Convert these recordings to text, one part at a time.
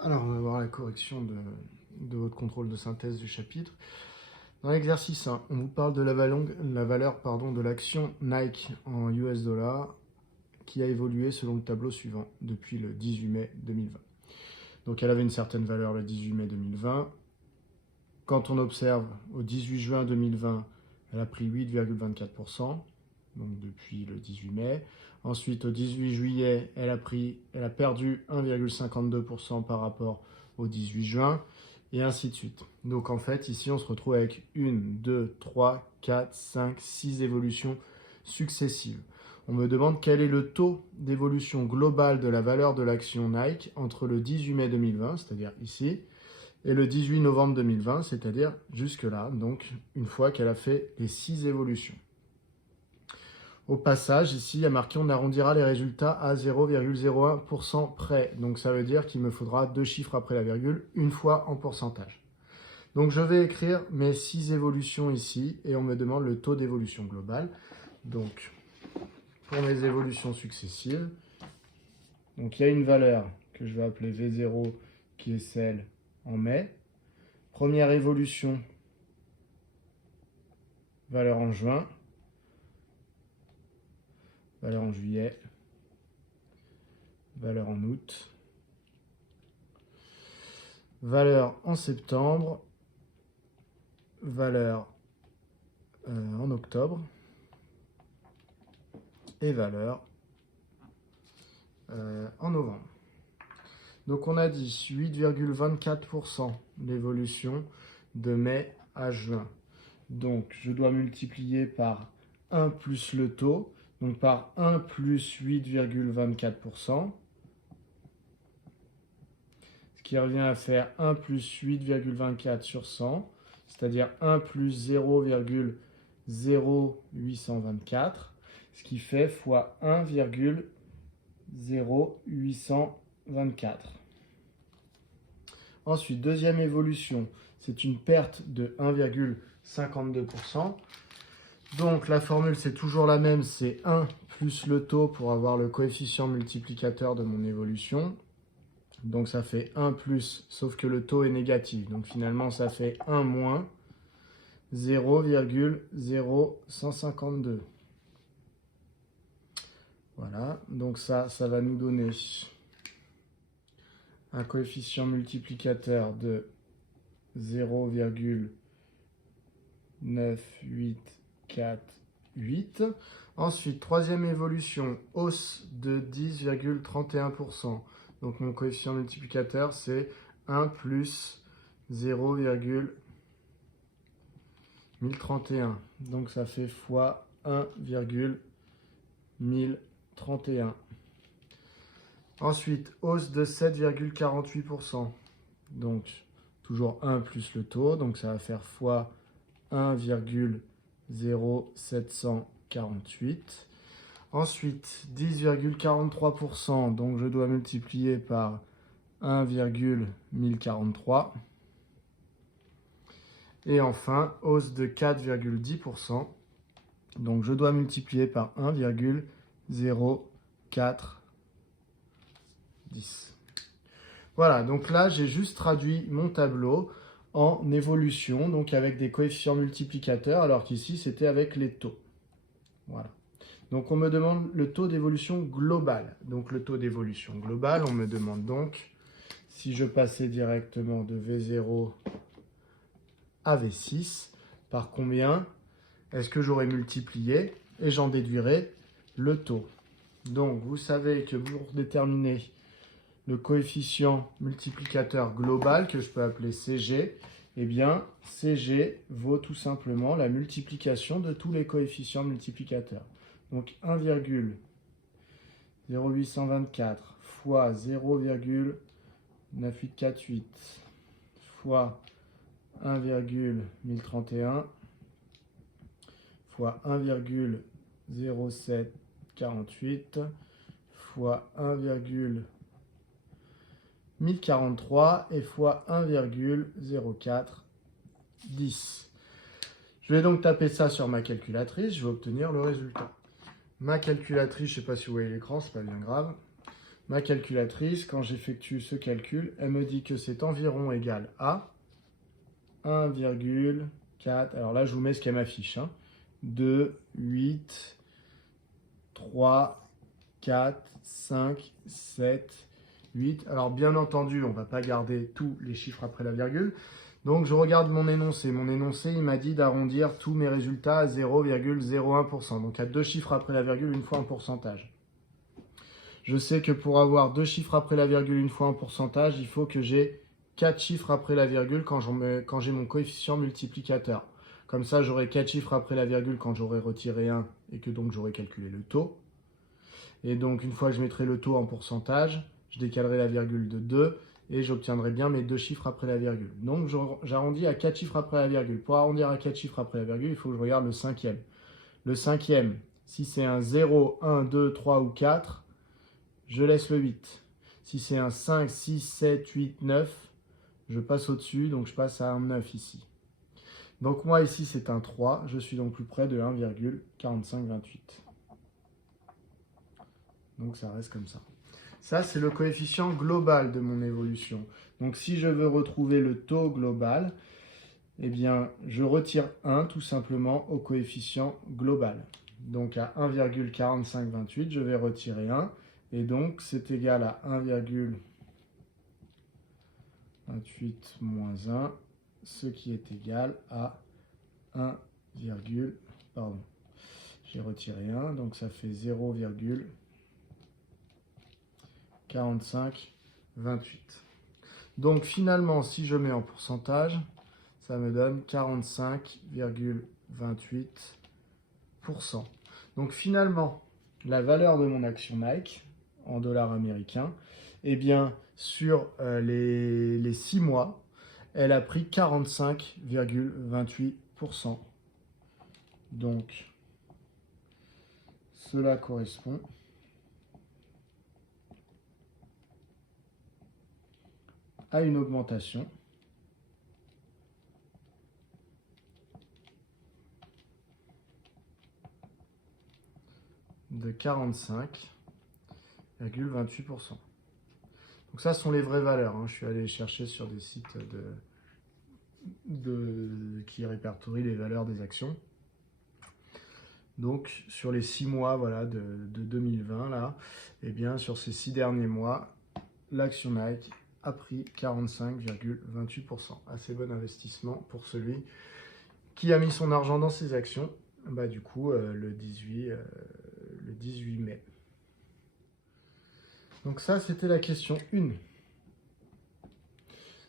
Alors, on va voir la correction de votre contrôle de synthèse du chapitre. Dans l'exercice 1, on vous parle de la valeur de l'action Nike en US dollars qui a évolué selon le tableau suivant depuis le 18 mai 2020. Donc, elle avait une certaine valeur le 18 mai 2020. Quand on observe au 18 juin 2020, elle a pris 8,24%, donc depuis le 18 mai. Ensuite, au 18 juillet, elle a perdu 1,52% par rapport au 18 juin, et ainsi de suite. Donc en fait, ici, on se retrouve avec 1, 2, 3, 4, 5, 6 évolutions successives. On me demande quel est le taux d'évolution globale de la valeur de l'action Nike entre le 18 mai 2020, c'est-à-dire ici, et le 18 novembre 2020, c'est-à-dire jusque-là, donc une fois qu'elle a fait les 6 évolutions. Au passage, ici, il y a marqué on arrondira les résultats à 0,01% près. Donc ça veut dire qu'il me faudra 2 chiffres après la virgule, une fois en pourcentage. Donc je vais écrire mes 6 évolutions ici et on me demande le taux d'évolution globale. Donc pour mes évolutions successives, donc il y a une valeur que je vais appeler V0 qui est celle en mai. Première évolution, valeur en juin. Valeur en juillet, valeur en août, valeur en septembre, valeur en octobre et valeur en novembre. Donc on a dit 8,24% d'évolution de mai à juin. Donc je dois multiplier par 1 plus le taux, donc par 1 plus 8,24%, ce qui revient à faire 1 plus 8,24 sur 100, c'est-à-dire 1 plus 0,0824, ce qui fait fois 1,0824. Ensuite, deuxième évolution, c'est une perte de 1,52%. Donc la formule, c'est toujours la même, c'est 1 plus le taux pour avoir le coefficient multiplicateur de mon évolution. Donc ça fait 1 plus, sauf que le taux est négatif. Donc finalement, ça fait 1 moins 0,0152. Voilà, donc ça va nous donner un coefficient multiplicateur de 0,9848. Ensuite, troisième évolution, hausse de 10,31%. Donc mon coefficient multiplicateur, c'est 1 plus 0,1031. Donc ça fait fois 1,1031. Ensuite, hausse de 7,48%. Donc, toujours 1 plus le taux. Donc, ça va faire fois 1,0748. Ensuite, 10,43%. Donc, je dois multiplier par 1,1043. Et enfin, hausse de 4,10%. Donc, je dois multiplier par 1,0410. Voilà, donc là, j'ai juste traduit mon tableau en évolution, donc avec des coefficients multiplicateurs, alors qu'ici, c'était avec les taux. Voilà. Donc, on me demande le taux d'évolution global. Donc, le taux d'évolution global, on me demande donc, si je passais directement de V0 à V6, par combien est-ce que j'aurais multiplié et j'en déduirais le taux. Donc, vous savez que pour déterminer le coefficient multiplicateur global, que je peux appeler CG, eh bien, CG vaut tout simplement la multiplication de tous les coefficients multiplicateurs. Donc, 1,0824 fois 0,9848 fois 1,1031 fois 1,0748 fois 1,1043 et fois 1,0410. Je vais donc taper ça sur ma calculatrice, je vais obtenir le résultat. Ma calculatrice, je ne sais pas si vous voyez l'écran, c'est pas bien grave. Ma calculatrice, quand j'effectue ce calcul, elle me dit que c'est environ égal à 1,4. Alors là, je vous mets ce qu'elle m'affiche. 2, 8, 3, 4, 5, 7, 8. Alors bien entendu, on ne va pas garder tous les chiffres après la virgule. Donc je regarde mon énoncé. Mon énoncé, il m'a dit d'arrondir tous mes résultats à 0,01%. Donc à deux chiffres après la virgule, une fois un pourcentage. Je sais que pour avoir deux chiffres après la virgule, une fois un pourcentage, il faut que j'ai 4 chiffres après la virgule quand j'ai mon coefficient multiplicateur. Comme ça, j'aurai 4 chiffres après la virgule quand j'aurai retiré 1 et que donc j'aurai calculé le taux. Et donc, une fois que je mettrai le taux en pourcentage, je décalerai la virgule de 2 et j'obtiendrai bien mes deux chiffres après la virgule. Donc, j'arrondis à 4 chiffres après la virgule. Pour arrondir à 4 chiffres après la virgule, il faut que je regarde le cinquième. Le cinquième, si c'est un 0, 1, 2, 3 ou 4, je laisse le 8. Si c'est un 5, 6, 7, 8, 9, je passe au-dessus, donc je passe à un 9 ici. Donc moi ici c'est un 3, je suis donc plus près de 1,4528. Donc ça reste comme ça. Ça c'est le coefficient global de mon évolution. Donc si je veux retrouver le taux global, eh bien je retire 1 tout simplement au coefficient global. Donc à 1,4528, je vais retirer 1. Et donc, c'est égal à 1,28 moins 1, ce qui est égal à 1, pardon, j'ai retiré 1, donc ça fait 0,4528. Donc finalement, si je mets en pourcentage, ça me donne 45,28%. Donc finalement, la valeur de mon action Nike, en dollars américains, eh bien, sur les 6 mois, elle a pris 45,28%. Donc, cela correspond à une augmentation de 45,28%. Donc ça, ce sont les vraies valeurs. Je suis allé chercher sur des sites qui répertorient les valeurs des actions. Donc sur les 6 mois voilà, de 2020, là, eh bien, sur ces 6 derniers mois, l'action Nike a pris 45,28%. Assez bon investissement pour celui qui a mis son argent dans ses actions, du coup, le 18 mai. Donc ça, c'était la question 1.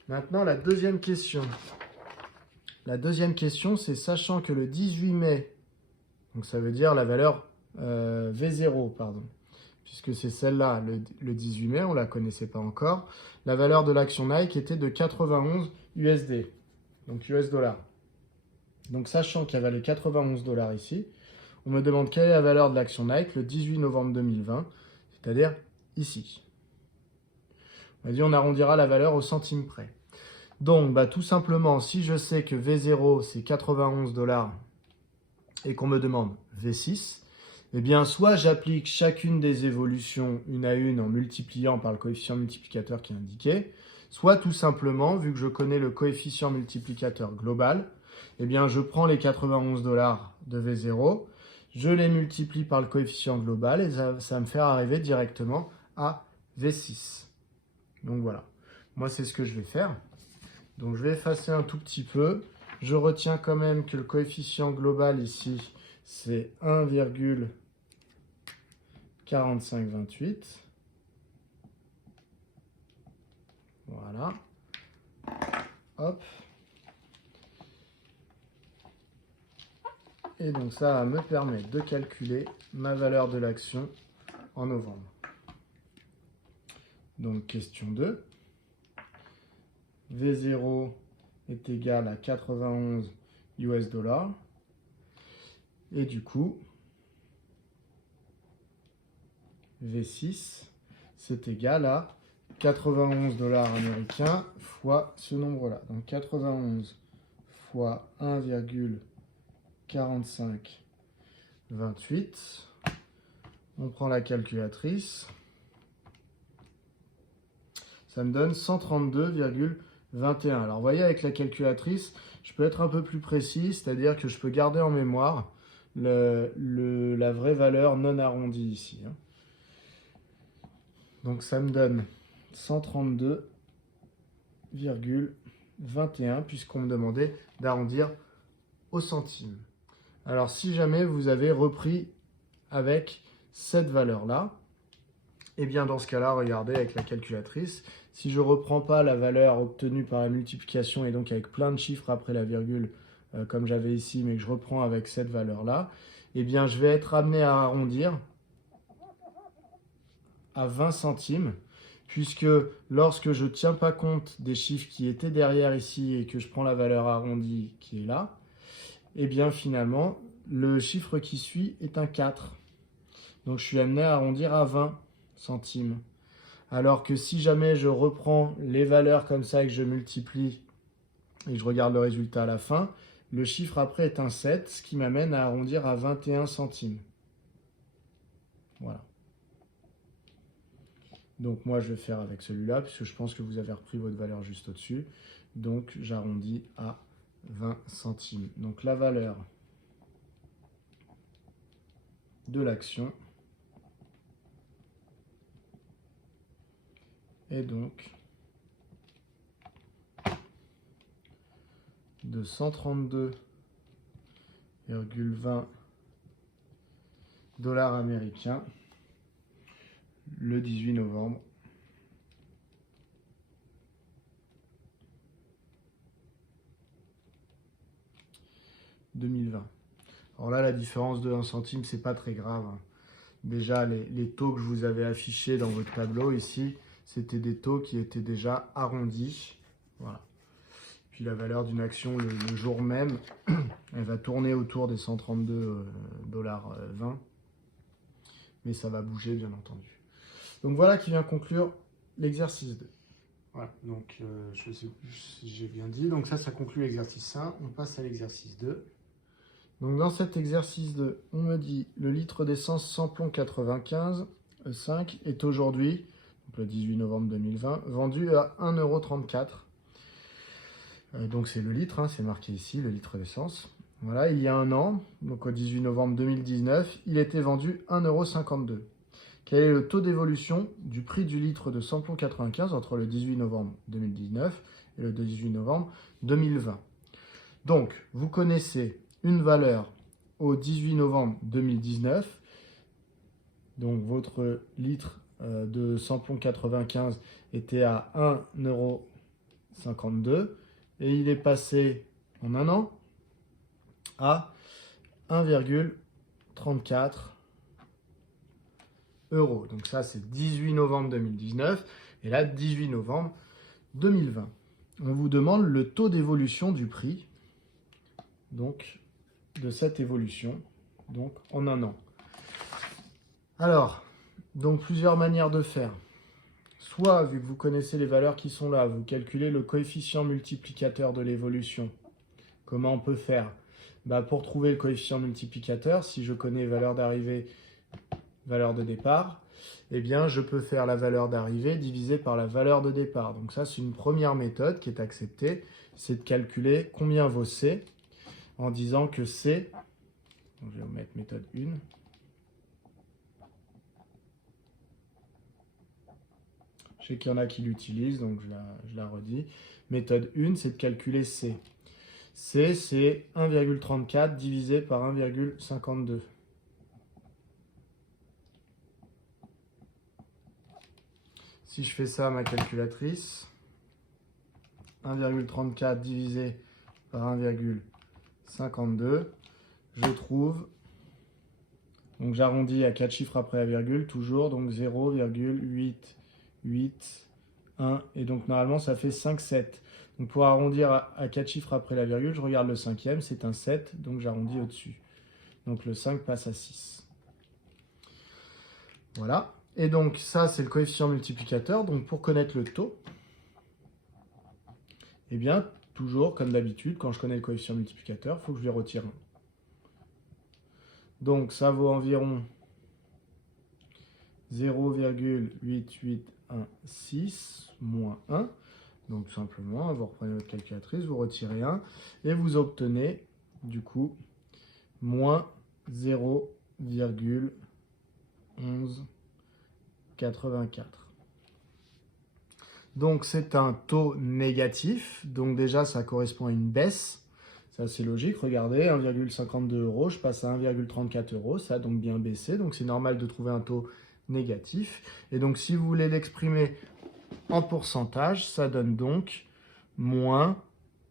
Maintenant, la deuxième question. La deuxième question, c'est sachant que le 18 mai, donc ça veut dire la valeur V0, pardon, puisque c'est celle-là, le 18 mai, on ne la connaissait pas encore, la valeur de l'action Nike était de 91 USD, donc US dollars. Donc sachant qu'elle valait 91 dollars ici, on me demande quelle est la valeur de l'action Nike le 18 novembre 2020, c'est-à-dire ici. On a dit on arrondira la valeur au centime près. Donc tout simplement, si je sais que V0 c'est 91 dollars et qu'on me demande V6, eh bien soit j'applique chacune des évolutions une à une en multipliant par le coefficient multiplicateur qui est indiqué, soit tout simplement, vu que je connais le coefficient multiplicateur global, eh bien je prends les 91 dollars de V0, je les multiplie par le coefficient global et ça va me faire arriver directement à V6. Donc voilà, moi c'est ce que je vais faire. Donc je vais effacer un tout petit peu. Je retiens quand même que le coefficient global ici, c'est 1,4528. Voilà. Hop. Et donc ça va me permettre de calculer ma valeur de l'action en novembre. Donc question 2. V0 est égal à 91 US dollars. Et du coup, V6, c'est égal à 91 dollars américains fois ce nombre-là. Donc 91 fois 1,4528. On prend la calculatrice. ça me donne 132,21. Alors, vous voyez, avec la calculatrice, je peux être un peu plus précis, c'est-à-dire que je peux garder en mémoire la vraie valeur non arrondie ici. Donc, ça me donne 132,21 puisqu'on me demandait d'arrondir au centime. Alors, si jamais vous avez repris avec cette valeur-là, et bien dans ce cas-là, regardez avec la calculatrice, si je ne reprends pas la valeur obtenue par la multiplication et donc avec plein de chiffres après la virgule, comme j'avais ici, mais que je reprends avec cette valeur-là, et bien je vais être amené à arrondir à 20 centimes, puisque lorsque je ne tiens pas compte des chiffres qui étaient derrière ici et que je prends la valeur arrondie qui est là, et bien finalement, le chiffre qui suit est un 4. Donc je suis amené à arrondir à 20 centimes. Alors que si jamais je reprends les valeurs comme ça et que je multiplie et que je regarde le résultat à la fin, le chiffre après est un 7, ce qui m'amène à arrondir à 21 centimes. Voilà. Donc moi je vais faire avec celui-là, puisque je pense que vous avez repris votre valeur juste au-dessus. Donc j'arrondis à 20 centimes. Donc la valeur de l'action est donc de 132,20 $ américains le 18 novembre 2020. Alors là, la différence de 1 centime, c'est pas très grave. Déjà, les taux que je vous avais affichés dans votre tableau ici, c'était des taux qui étaient déjà arrondis. Voilà. Puis la valeur d'une action le jour même, elle va tourner autour des 132,20 $. Mais ça va bouger, bien entendu. Donc voilà qui vient conclure l'exercice 2. Voilà, donc je sais plus si j'ai bien dit. Donc ça conclut l'exercice 1. On passe à l'exercice 2. Donc dans cet exercice 2, on me dit le litre d'essence samplon 95 5 est aujourd'hui, le 18 novembre 2020, vendu à 1,34 €. Donc c'est le litre, c'est marqué ici, le litre d'essence. Voilà, il y a un an, donc au 18 novembre 2019, il était vendu 1,52 €. Quel est le taux d'évolution du prix du litre de samplon 95 entre le 18 novembre 2019 et le 18 novembre 2020? Donc, vous connaissez une valeur au 18 novembre 2019. Donc, votre litre de samplon 95 était à 1,52 € et il est passé en un an à 1,34 €. Donc ça, c'est 18 novembre 2019 et là, 18 novembre 2020. On vous demande le taux d'évolution du prix, donc de cette évolution, donc en un an. Alors, donc plusieurs manières de faire. Soit, vu que vous connaissez les valeurs qui sont là, vous calculez le coefficient multiplicateur de l'évolution. Comment on peut faire? Pour trouver le coefficient multiplicateur, si je connais valeur d'arrivée, valeur de départ, eh bien, je peux faire la valeur d'arrivée divisée par la valeur de départ. Donc ça, c'est une première méthode qui est acceptée, c'est de calculer combien vaut C, en disant que C, donc je vais mettre méthode 1, je sais qu'il y en a qui l'utilisent, donc je la redis. Méthode 1, c'est de calculer C. C, c'est 1,34 divisé par 1,52. Si je fais ça à ma calculatrice, 1,34 divisé par 1,52, je trouve, donc j'arrondis à 4 chiffres après la virgule, toujours, donc 0,881, et donc normalement ça fait 5,7. Donc pour arrondir à 4 chiffres après la virgule, je regarde le cinquième, c'est un 7, donc j'arrondis au-dessus. Donc le 5 passe à 6. Voilà. Et donc ça, c'est le coefficient multiplicateur. Donc pour connaître le taux, eh bien, toujours comme d'habitude, quand je connais le coefficient multiplicateur, il faut que je lui retire 1. Donc ça vaut environ 0,8816 moins 1. Donc tout simplement, vous reprenez votre calculatrice, vous retirez 1 et vous obtenez du coup moins 0,1184. Donc c'est un taux négatif, donc déjà ça correspond à une baisse. Ça c'est logique, regardez, 1,52 €, je passe à 1,34 €, ça a donc bien baissé, donc c'est normal de trouver un taux négatif. Et donc si vous voulez l'exprimer en pourcentage, ça donne donc moins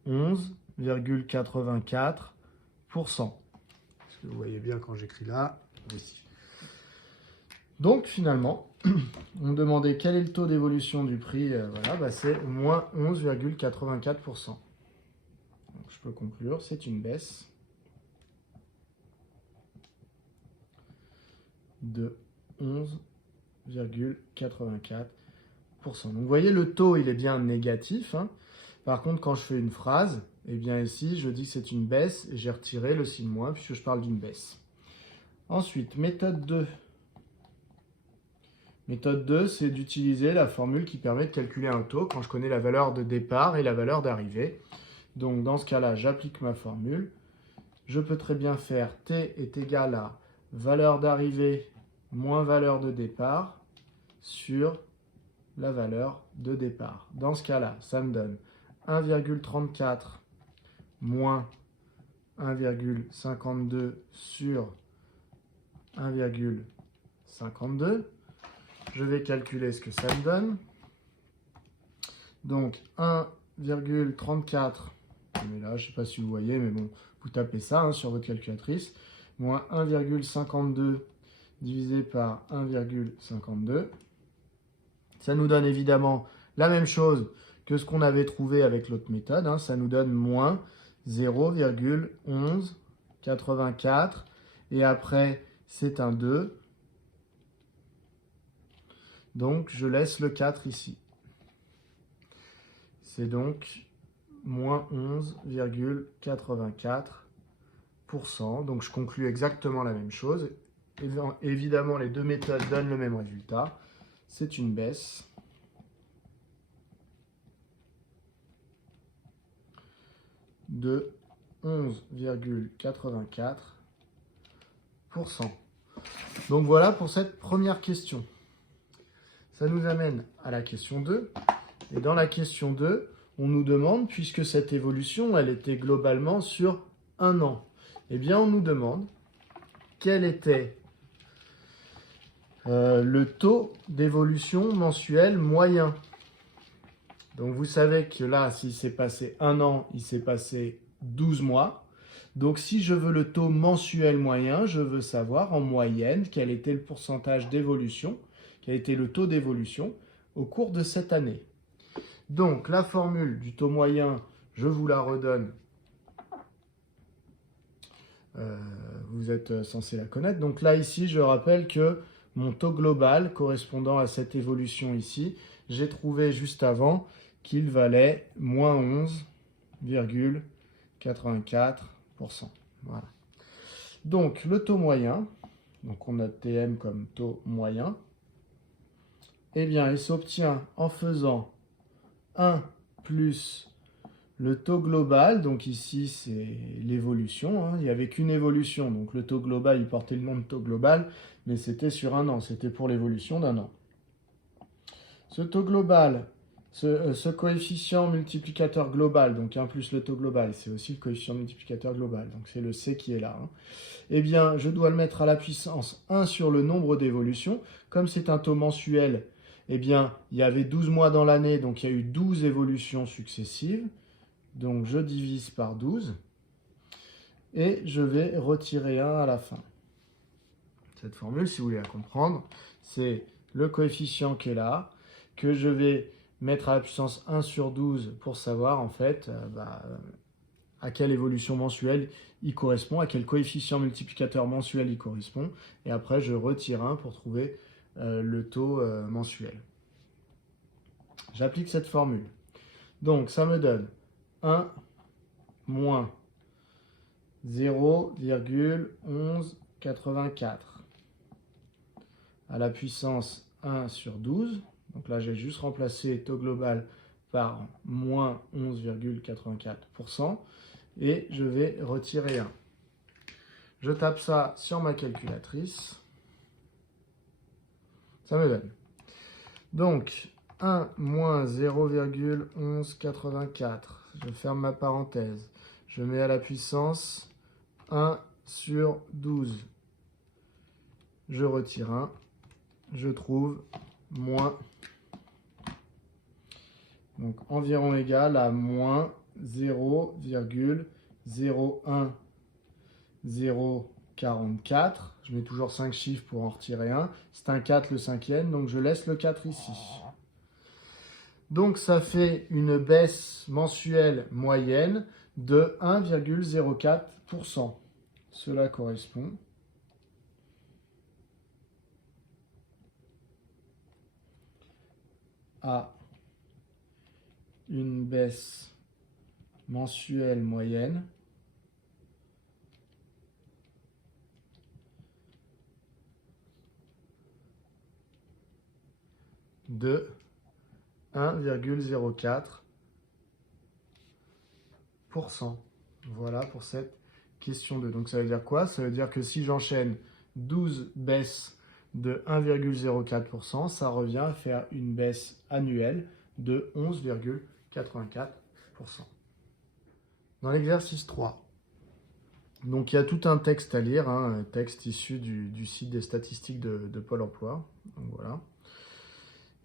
11,84%. Est-ce que vous voyez bien quand j'écris là? Oui. Donc finalement, on me demandait quel est le taux d'évolution du prix, voilà, bah c'est moins 11,84%. Donc je peux conclure, c'est une baisse de 11,84%. Donc vous voyez, le taux, il est bien négatif, hein. Par contre, quand je fais une phrase, eh bien ici, je dis que c'est une baisse et j'ai retiré le signe moins puisque je parle d'une baisse. Ensuite, méthode 2. Méthode 2, c'est d'utiliser la formule qui permet de calculer un taux quand je connais la valeur de départ et la valeur d'arrivée. Donc dans ce cas-là, j'applique ma formule. Je peux très bien faire T est égal à valeur d'arrivée moins valeur de départ sur la valeur de départ. Dans ce cas-là, ça me donne 1,34 moins 1,52 sur 1,52. Je vais calculer ce que ça me donne. Donc 1,34, mais là je ne sais pas si vous voyez, mais bon, vous tapez ça hein, sur votre calculatrice, moins 1,52 divisé par 1,52. Ça nous donne évidemment la même chose que ce qu'on avait trouvé avec l'autre méthode, hein. Ça nous donne moins 0,1184 et après c'est un 2. Donc, je laisse le 4 ici. C'est donc moins 11,84%. Donc, je conclus exactement la même chose. Évidemment, les deux méthodes donnent le même résultat. C'est une baisse de 11,84%. Donc, voilà pour cette première question. Ça nous amène à la question 2. Et dans la question 2, on nous demande, puisque cette évolution, elle était globalement sur un an, eh bien, on nous demande quel était le taux d'évolution mensuel moyen. Donc, vous savez que là, s'il s'est passé un an, il s'est passé 12 mois. Donc, si je veux le taux mensuel moyen, je veux savoir en moyenne quel était le pourcentage d'évolution, quel était le taux d'évolution au cours de cette année. Donc, la formule du taux moyen, je vous la redonne. Vous êtes censé la connaître. Donc là, ici, je rappelle que mon taux global correspondant à cette évolution ici, j'ai trouvé juste avant qu'il valait moins 11,84%. Voilà. Donc, le taux moyen, donc on a TM comme taux moyen, eh bien, il s'obtient en faisant 1 plus le taux global, donc ici c'est l'évolution, hein. Il n'y avait qu'une évolution, donc le taux global, il portait le nom de taux global, mais c'était sur un an, c'était pour l'évolution d'un an. Ce taux global, ce coefficient multiplicateur global, donc 1 plus le taux global, c'est aussi le coefficient multiplicateur global, donc c'est le C qui est là, hein. Eh bien, je dois le mettre à la puissance 1 sur le nombre d'évolutions. Comme c'est un taux mensuel, eh bien, il y avait 12 mois dans l'année, donc il y a eu 12 évolutions successives. Donc, je divise par 12 et je vais retirer 1 à la fin. Cette formule, si vous voulez la comprendre, c'est le coefficient qui est là, que je vais mettre à la puissance 1 sur 12 pour savoir en fait à quelle évolution mensuelle il correspond, à quel coefficient multiplicateur mensuel il correspond. Et après, je retire 1 pour trouver le taux mensuel. J'applique cette formule. Donc, ça me donne 1 moins 0,1184. à la puissance 1 sur 12. Donc là, j'ai juste remplacé taux global par moins 11,84%. Et je vais retirer 1. Je tape ça sur ma calculatrice. Ça me donne. Donc, 1 moins 0,1184. Je ferme ma parenthèse. Je mets à la puissance 1 sur 12. Je retire 1. Je trouve moins. Donc, environ égal à moins 0,01044. Je mets toujours 5 chiffres pour en retirer 1. C'est un 4 le cinquième, donc je laisse le 4 ici. Donc ça fait une baisse mensuelle moyenne de 1,04%. Cela correspond à une baisse mensuelle moyenne de 1,04%. Voilà pour cette question 2. Donc ça veut dire quoi? Ça veut dire que si j'enchaîne 12 baisses de 1,04%, ça revient à faire une baisse annuelle de 11,84%. Dans l'exercice 3, donc il y a tout un texte à lire, un texte issu du site des statistiques de Pôle emploi. Donc voilà.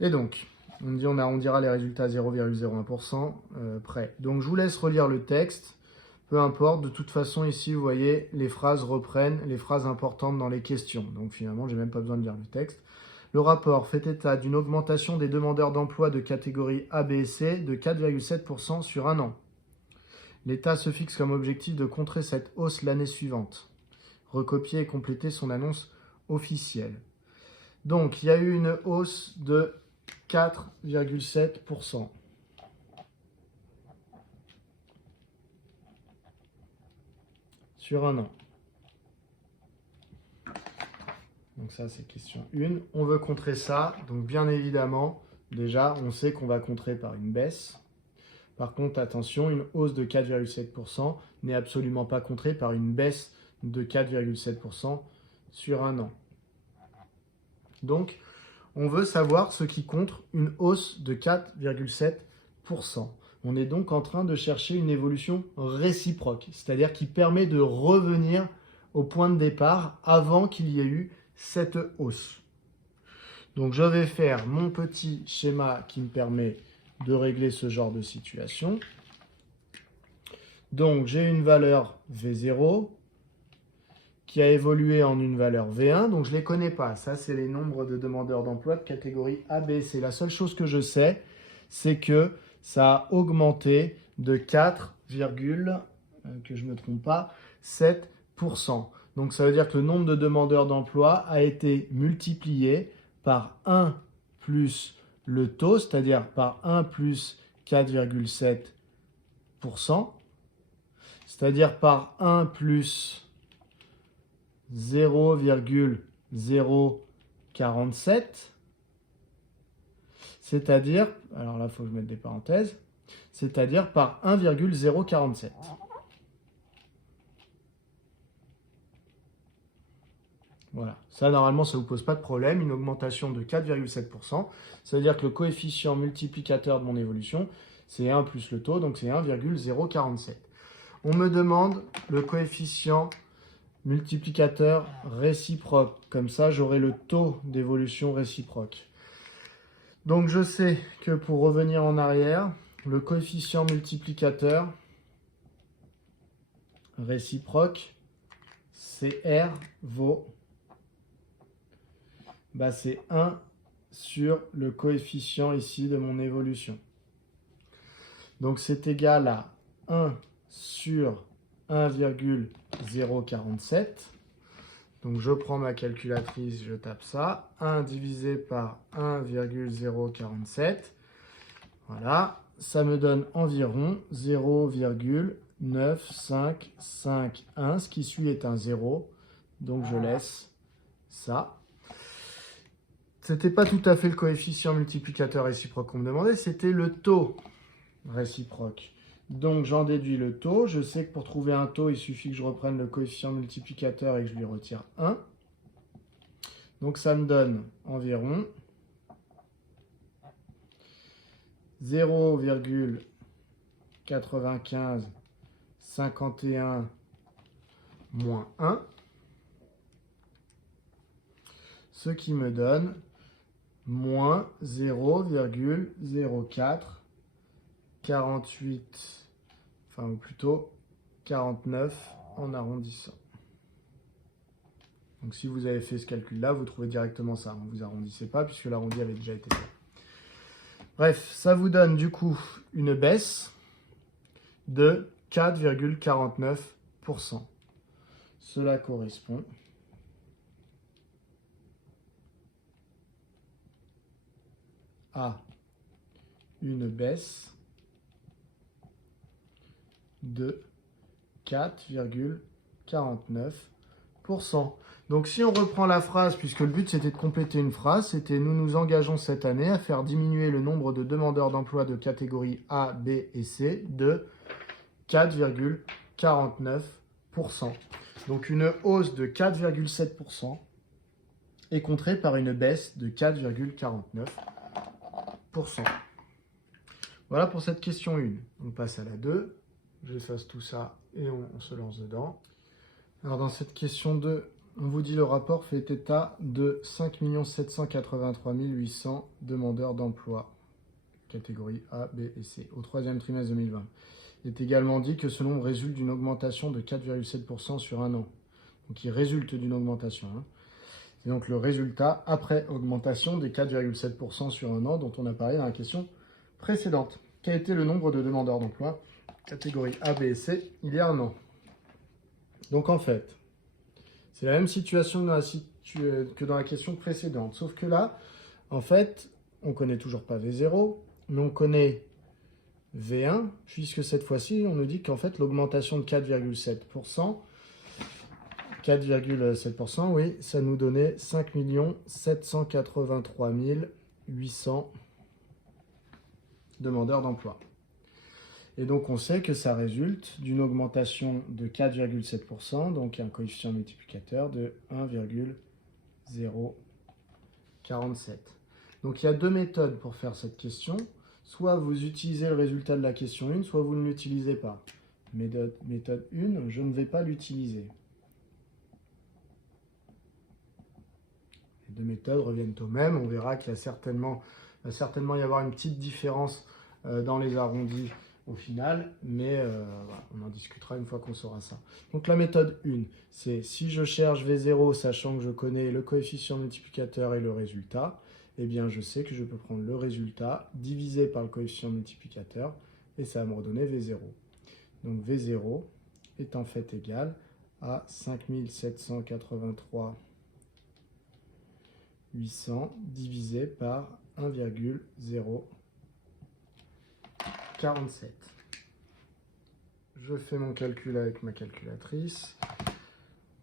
Et donc, on dit on arrondira les résultats à 0,01% près. Donc je vous laisse relire le texte, peu importe. De toute façon, ici, vous voyez, les phrases reprennent les phrases importantes dans les questions. Donc finalement, je n'ai même pas besoin de lire le texte. Le rapport fait état d'une augmentation des demandeurs d'emploi de catégorie A, B et C de 4,7% sur un an. L'État se fixe comme objectif de contrer cette hausse l'année suivante. Recopier et compléter son annonce officielle. Donc, il y a eu une hausse de 4,7% sur un an. Donc ça, c'est question 1. On veut contrer ça. Donc bien évidemment, déjà, on sait qu'on va contrer par une baisse. Par contre, attention, une hausse de 4,7% n'est absolument pas contrée par une baisse de 4,7% sur un an. Donc, on veut savoir ce qui contre une hausse de 4,7%. On est donc en train de chercher une évolution réciproque, c'est-à-dire qui permet de revenir au point de départ avant qu'il y ait eu cette hausse. Donc, je vais faire mon petit schéma qui me permet de régler ce genre de situation. Donc, j'ai une valeur V0 qui a évolué en une valeur V1. Donc, je ne les connais pas. Ça, c'est les nombres de demandeurs d'emploi de catégorie A, B, C. La seule chose que je sais, c'est que ça a augmenté de 4, que je ne me trompe pas, 7%. Donc, ça veut dire que le nombre de demandeurs d'emploi a été multiplié par 1 plus le taux, c'est-à-dire par 1 plus 4,7%, c'est-à-dire par 1 plus 0,047, c'est-à-dire, alors là, il faut que je mette des parenthèses, c'est-à-dire par 1,047. Voilà, ça normalement ça ne vous pose pas de problème, une augmentation de 4,7%, ça veut dire que le coefficient multiplicateur de mon évolution, c'est 1 plus le taux, donc c'est 1,047. On me demande le coefficient multiplicateur réciproque, comme ça j'aurai le taux d'évolution réciproque. Donc je sais que pour revenir en arrière, le coefficient multiplicateur réciproque, CR vaut... c'est 1 sur le coefficient ici de mon évolution. Donc c'est égal à 1 sur 1,047. Donc je prends ma calculatrice, je tape ça. 1 divisé par 1,047. Voilà, ça me donne environ 0,9551. Ce qui suit est un 0. Donc je laisse ça. c'était pas tout à fait le coefficient multiplicateur réciproque qu'on me demandait, c'était le taux réciproque. Donc j'en déduis le taux. Je sais que pour trouver un taux, il suffit que je reprenne le coefficient multiplicateur et que je lui retire 1. Donc ça me donne environ 0,9551 moins 1, ce qui me donne moins 0,0448, enfin ou plutôt 49 en arrondissant. Donc si vous avez fait ce calcul-là, vous trouvez directement ça. Vous arrondissez pas puisque l'arrondi avait déjà été fait. Bref, ça vous donne du coup une baisse de 4,49%. Cela correspond à une baisse de 4,49%. Donc si on reprend la phrase, puisque le but c'était de compléter une phrase, c'était nous nous engageons cette année à faire diminuer le nombre de demandeurs d'emploi de catégorie A, B et C de 4,49%. Donc une hausse de 4,7% est contrée par une baisse de 4,49%. Voilà pour cette question 1. On passe à la 2. J'efface tout ça et on se lance dedans. Alors dans cette question 2, on vous dit le rapport fait état de 5 783 800 demandeurs d'emploi, catégorie A, B et C, au troisième trimestre 2020. Il est également dit que ce nombre résulte d'une augmentation de 4,7% sur un an. Donc il résulte d'une augmentation. C'est donc le résultat après augmentation des 4,7% sur un an dont on a parlé dans la question précédente. Quel était le nombre de demandeurs d'emploi, catégorie A, B et C, il y a un an? Donc en fait, c'est la même situation que dans la question précédente. Sauf que là, en fait, on ne connaît toujours pas V0, mais on connaît V1, puisque cette fois-ci, on nous dit qu'en fait, l'augmentation de 4,7%, oui, ça nous donnait 5 783 800 demandeurs d'emploi. Et donc, on sait que ça résulte d'une augmentation de 4,7%, donc un coefficient multiplicateur de 1,047. Donc, il y a deux méthodes pour faire cette question. Soit vous utilisez le résultat de la question 1, soit vous ne l'utilisez pas. Méthode 1, je ne vais pas l'utiliser. Les deux méthodes reviennent au même. On verra qu'il va certainement y avoir une petite différence dans les arrondis au final, mais voilà, on en discutera une fois qu'on saura ça. Donc la méthode 1, c'est si je cherche V0, sachant que je connais le coefficient multiplicateur et le résultat, eh bien je sais que je peux prendre le résultat divisé par le coefficient multiplicateur, et ça va me redonner V0. Donc V0 est en fait égal à 5 783 800 divisé par 1,047. Je fais mon calcul avec ma calculatrice.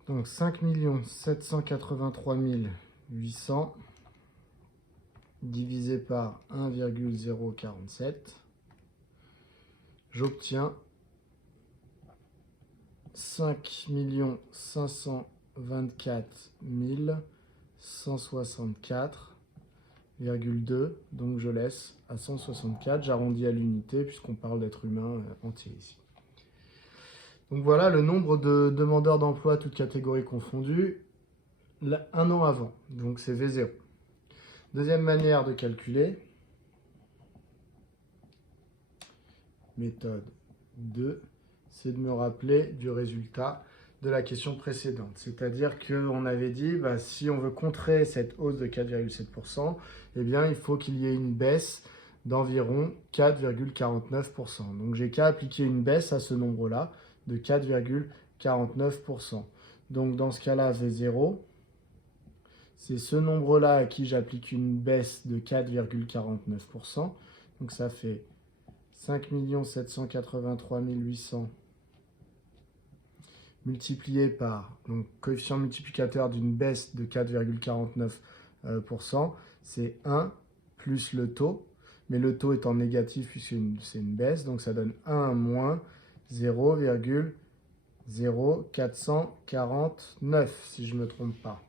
Donc 5 783 800 divisé par 1,047. J'obtiens 5 524 164,2, donc je laisse à 164, j'arrondis à l'unité puisqu'on parle d'être humain entier ici. Donc voilà le nombre de demandeurs d'emploi, toutes catégories confondues, un an avant, donc c'est V0. Deuxième manière de calculer, méthode 2, c'est de me rappeler du résultat de la question précédente. C'est-à-dire qu'on avait dit, si on veut contrer cette hausse de 4,7%, eh bien, il faut qu'il y ait une baisse d'environ 4,49%. Donc, j'ai qu'à appliquer une baisse à ce nombre-là de 4,49%. Donc, dans ce cas-là, V0, c'est ce nombre-là à qui j'applique une baisse de 4,49%. Donc, ça fait 5 783 800 multiplié par, donc coefficient multiplicateur d'une baisse de 4,49 c'est 1 plus le taux, mais le taux étant négatif puisque c'est une baisse, donc ça donne 1 moins 0,0449 si je ne me trompe pas.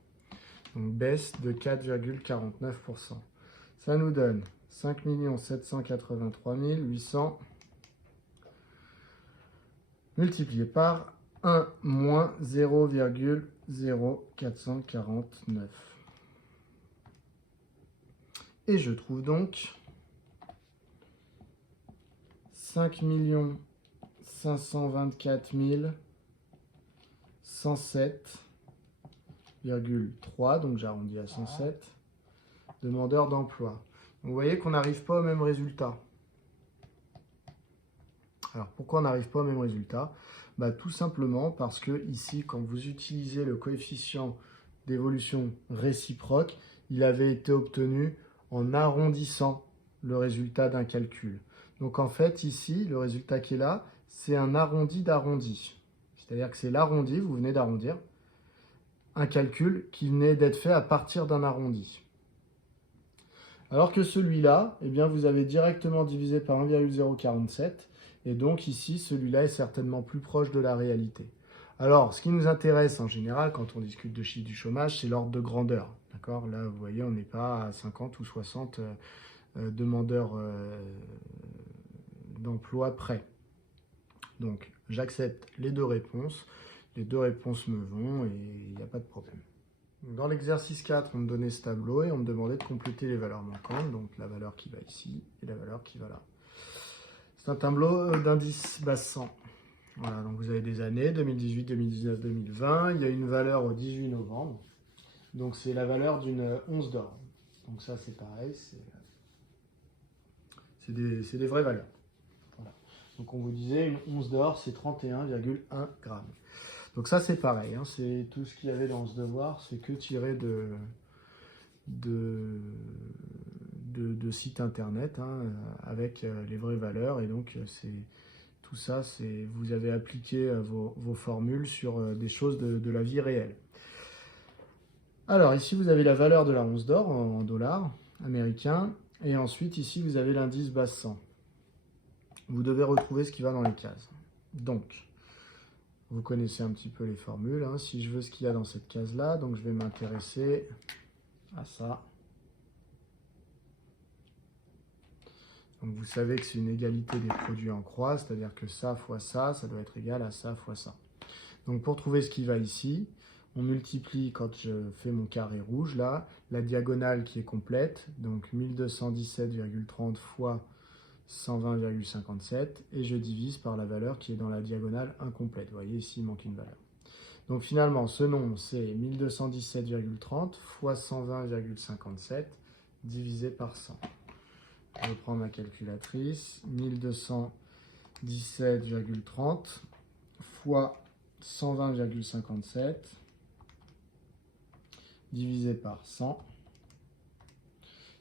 Donc baisse de 4,49%. Ça nous donne 5 783 800 multiplié par 1 moins 0,0449. Et je trouve donc 5 524 107,3, donc j'arrondis à 107, demandeurs d'emploi. Vous voyez qu'on n'arrive pas au même résultat. Alors pourquoi on n'arrive pas au même résultat? Tout simplement parce que ici, quand vous utilisez le coefficient d'évolution réciproque, il avait été obtenu en arrondissant le résultat d'un calcul. Donc en fait, ici, le résultat qui est là, c'est un arrondi d'arrondi. C'est-à-dire que c'est l'arrondi, vous venez d'arrondir, un calcul qui venait d'être fait à partir d'un arrondi. Alors que celui-là, eh bien, vous avez directement divisé par 1,047, et donc ici, celui-là est certainement plus proche de la réalité. Alors, ce qui nous intéresse en général quand on discute de chiffre du chômage, c'est l'ordre de grandeur. D'accord? Là, vous voyez, on n'est pas à 50 ou 60 demandeurs d'emploi près. Donc, j'accepte les deux réponses. Les deux réponses me vont et il n'y a pas de problème. Dans l'exercice 4, on me donnait ce tableau et on me demandait de compléter les valeurs manquantes, donc la valeur qui va ici et la valeur qui va là. C'est un tableau d'indice base 100. Voilà, donc vous avez des années, 2018, 2019, 2020. Il y a une valeur au 18 novembre. Donc c'est la valeur d'une once d'or. Donc ça c'est pareil, c'est des vraies valeurs. Voilà. Donc on vous disait une once d'or c'est 31,1 grammes. Donc ça c'est pareil, hein, c'est tout ce qu'il y avait dans ce devoir, c'est que tiré de sites internet hein, avec les vraies valeurs. Et donc c'est tout ça, vous avez appliqué vos formules sur des choses de la vie réelle. Alors ici vous avez la valeur de la once d'or en dollars américains, et ensuite ici vous avez l'indice base 100. Vous devez retrouver ce qui va dans les cases. Donc vous connaissez un petit peu les formules, hein. Si je veux ce qu'il y a dans cette case-là, donc je vais m'intéresser à ça. Donc vous savez que c'est une égalité des produits en croix, c'est-à-dire que ça fois ça, ça doit être égal à ça fois ça. Donc pour trouver ce qui va ici, on multiplie, quand je fais mon carré rouge là, la diagonale qui est complète, donc 1217,30 fois 120,57, et je divise par la valeur qui est dans la diagonale incomplète. Vous voyez, ici, il manque une valeur. Donc finalement, ce nombre, c'est 1217,30 fois 120,57 divisé par 100. Je vais prendre ma calculatrice. 1217,30 fois 120,57 divisé par 100.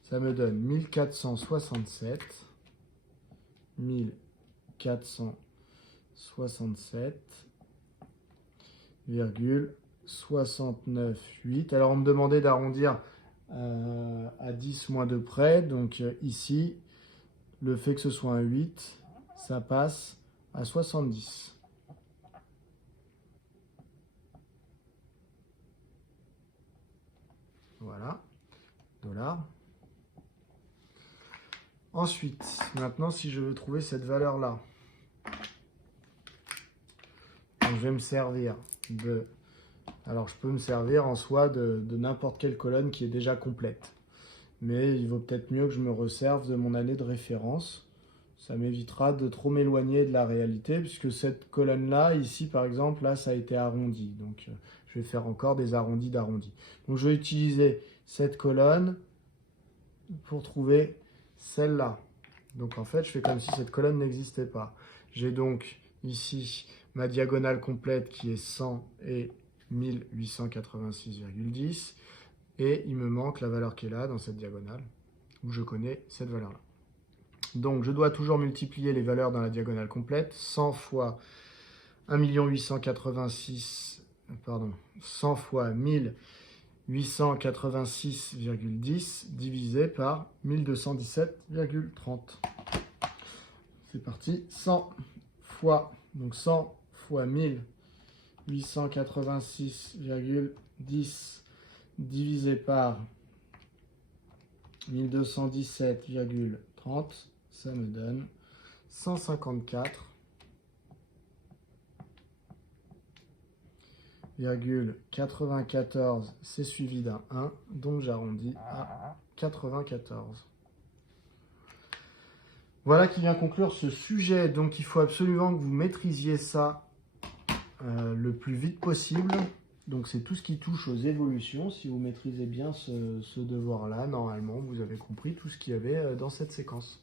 Ça me donne 1467,698. Alors on me demandait d'arrondir à 10 moins de près, donc ici le fait que ce soit un 8, ça passe à 70. Voilà, dollars. Ensuite, maintenant, si je veux trouver cette valeur-là, je vais me servir de... Alors, je peux me servir en soi de n'importe quelle colonne qui est déjà complète. Mais il vaut peut-être mieux que je me resserve de mon année de référence. Ça m'évitera de trop m'éloigner de la réalité, puisque cette colonne-là, ici, par exemple, là, ça a été arrondi. Donc, je vais faire encore des arrondis d'arrondis. Donc, je vais utiliser cette colonne pour trouver celle-là. Donc en fait, je fais comme si cette colonne n'existait pas. J'ai donc ici ma diagonale complète qui est 100 et 1886,10. Et il me manque la valeur qui est là dans cette diagonale, où je connais cette valeur-là. Donc je dois toujours multiplier les valeurs dans la diagonale complète. 100 fois 1 886, pardon, 100 fois 1000 886,10 divisé par 1217,30. C'est parti, 100 fois, donc 100 fois 1886,10 divisé par 1217,30, ça me donne 154,94, c'est suivi d'un 1, donc j'arrondis à 94. Voilà qui vient conclure ce sujet, donc il faut absolument que vous maîtrisiez ça le plus vite possible. Donc c'est tout ce qui touche aux évolutions. Si vous maîtrisez bien ce devoir-là, normalement vous avez compris tout ce qu'il y avait dans cette séquence.